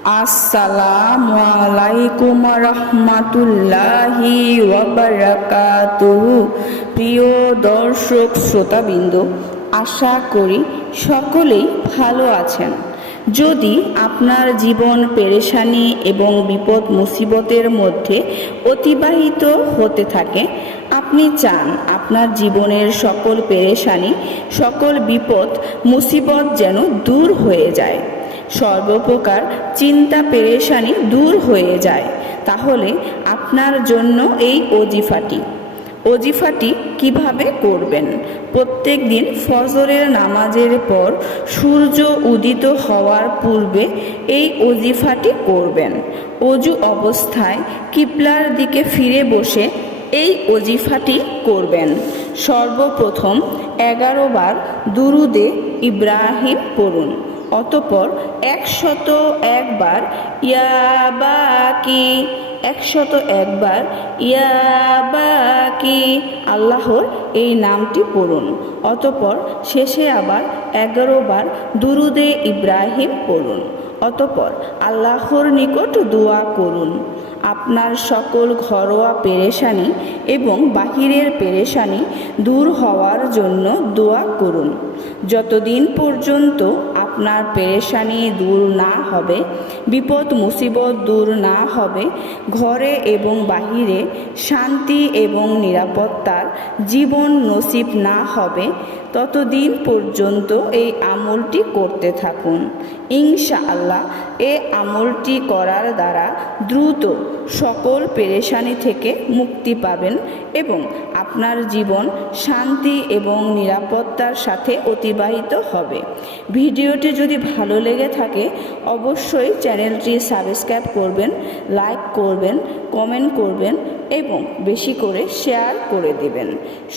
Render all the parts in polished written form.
আসসালামু আলাইকুম রহমাতুল্লাহি ওয়া বারাকাতুহু। প্রিয় দর্শক শ্রোতাবৃন্দ, আশা করি সকলেই ভালো আছেন। যদি আপনার জীবন পেরেশানি এবং বিপদ মুসিবতের মধ্যে অতিবাহিত হতে থাকে, আপনি চান আপনার জীবনের সকল পেরেশানি, সকল বিপদ মুসিবত যেন দূর হয়ে যায়, সর্বপ্রকার চিন্তা পেরেশানি দূর হয়ে যায়, তাহলে আপনার জন্য এই অজিফাটি কিভাবে করবেন? প্রত্যেক দিন ফজরের নামাজের পর সূর্য উদিত হওয়ার পূর্বে এই অজিফাটি করবেন। অজু অবস্থায় কিবলার দিকে ফিরে বসে এই অজিফাটি করবেন। সর্বপ্রথম 11 বার দুরুদে ইব্রাহিম পড়ুন। অতঃপর 101 বার ইয়াবাকি 101 বার ইয়াবাকি আল্লাহর এই নামটি পড়ুন। অতঃপর শেষে আবার 11 বার দুরুদে ইব্রাহিম পড়ুন। অতঃপর আল্লাহর নিকট দোয়া করুন। আপনার সকল ঘরোয়া পেরেশানি এবং বাহিরের পেরেশানি দূর হওয়ার জন্য দোয়া করুন। যতদিন পর্যন্ত আপনার পেরেশানি দূর না হবে, বিপদ মুসিবত দূর না হবে, ঘরে এবং বাহিরে শান্তি এবং নিরাপত্তার জীবন নসিব না হবে, ততদিন পর্যন্ত এই আমলটি করতে থাকুন। ইনশাআল্লাহ এই আমলটি করার দ্বারা দ্রুত সকল পেরেশানি থেকে মুক্তি পাবেন এবং আপনার জীবন শান্তি এবং নিরাপত্তার সাথে অতিবাহিত হবে। ভিডিওটি যদি ভালো লেগে থাকে অবশ্যই চ্যানেলটি সাবস্ক্রাইব করবেন, লাইক করবেন, কমেন্ট করবেন এবং বেশি করে শেয়ার করে দিবেন।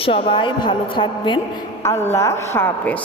সবাই ভালো থাকবেন। আল্লাহ হাফেজ।